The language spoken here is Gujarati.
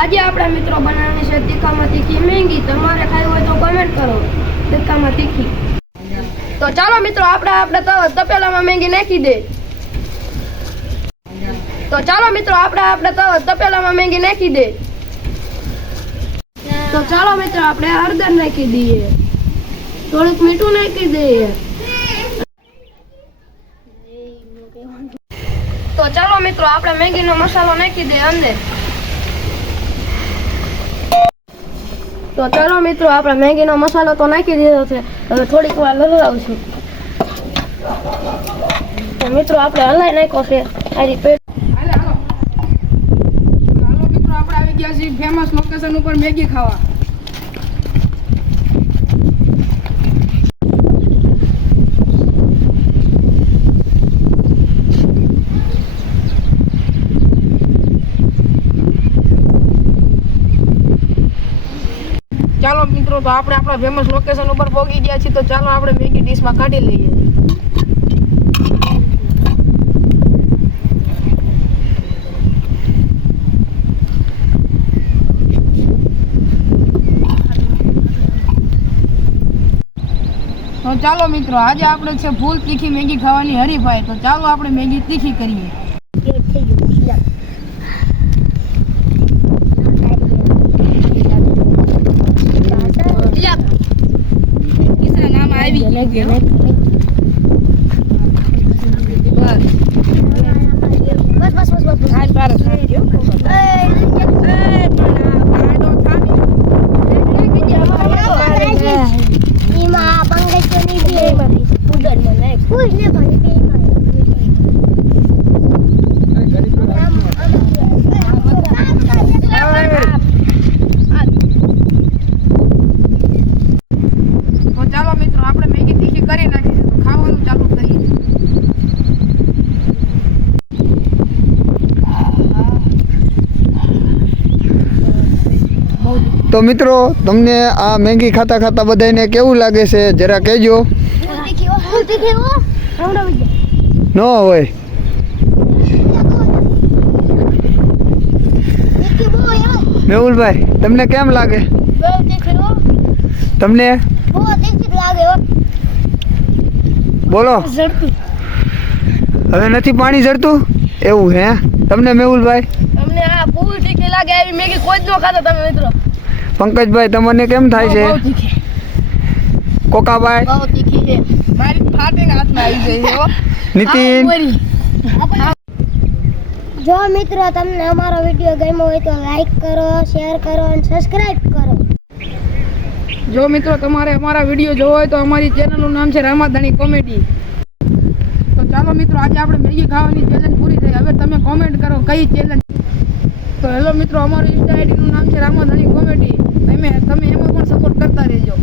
આજે આપણા મિત્રો બનાવવાની છે તીખામાં તીખી મેંગી. તમારે ખાવી હોય તો કમેન્ટ કરો તીખામાં તીખી. તો ચાલો મિત્રો આપણે તપેલામાં મેંગી નાખી દે. તો ચાલો મિત્રો આપણે તપેલામાં મેંગી નાખી દે. તો ચાલો મિત્રો આપણે હળદર નાખી દઈએ, થોડુંક મીઠું નાખી દઈએ. તો ચાલો મિત્રો આપણે મેંગીનો મસાલો નાખી દઈએ અંદર. તો ચાલો મિત્રો આપણે મેંગીનો મસાલો તો નાખી દીધો છે. હવે થોડીક વાર હલાવશું. તો મિત્રો આપણે હલાઈ નાખ્યો છે આ રીતે. હાલો મિત્રો આપણે આવી ગયા છીએ ફેમસ લોકેશન ઉપર મેગી ખાવા. ચાલો મિત્રો તો આપણે આપણા ફેમસ લોકેશન ઉપર પહોંચી ગયા છીએ. તો ચાલો આપણે મેગી ડીશમાં કાઢી લઈએ. તો ચાલો મિત્રો આજે આપણે છે ફૂલ તીખી મેગી ખાવાની હરીફાઈ. તો ચાલો આપણે મેગી તીખી કરીએ. ચાલો મિત્રો આપણે મેગી તીખી કરી નાખીએ. તો ખાવાનું ચાલુ કરીએ. તો મિત્રો તમને આ મેગી ખાતા ખાતા બધાને કેવું લાગે છે જરા કહેજો. ન હોય મેહુલભાઈ તમને કેમ લાગે? તમને બોલો. હવે નથી પાણી ઝરતું એવું હે તમને મેહુલભાઈ? અમને આ ફૂલ તીખી લાગે આવી મેગી કોઈ જ ન ખાતા તમે મિત્રો. પંકજભાઈ તમને કેમ થાય છે? કોકાભાઈ બહુ તીખી છે. મારી ફાટીને હાથમાં આવી જાય છે. નીતિન જો મિત્રો તમને અમારો વિડીયો ગમ્યો હોય તો લાઈક કરો, શેર કરો અને સબસ્ક્રાઇબ કરો. જો મિત્રો તમારે અમારા વિડીયો જોવો હોય તો અમારી ચેનલનું નામ છે રામાધાણી કોમેડી. તો ચાલો મિત્રો આજે આપણે મેગી ખાવાની ચેલેન્જ પૂરી થઈ. હવે તમે કોમેન્ટ કરો કઈ ચેલેન્જ. તો હેલો મિત્રો અમારું ઇન્સ્ટા આઈડીનું નામ છે રામાધાણી કોમેડી. તમે એમાં પણ સપોર્ટ કરતા રહેજો.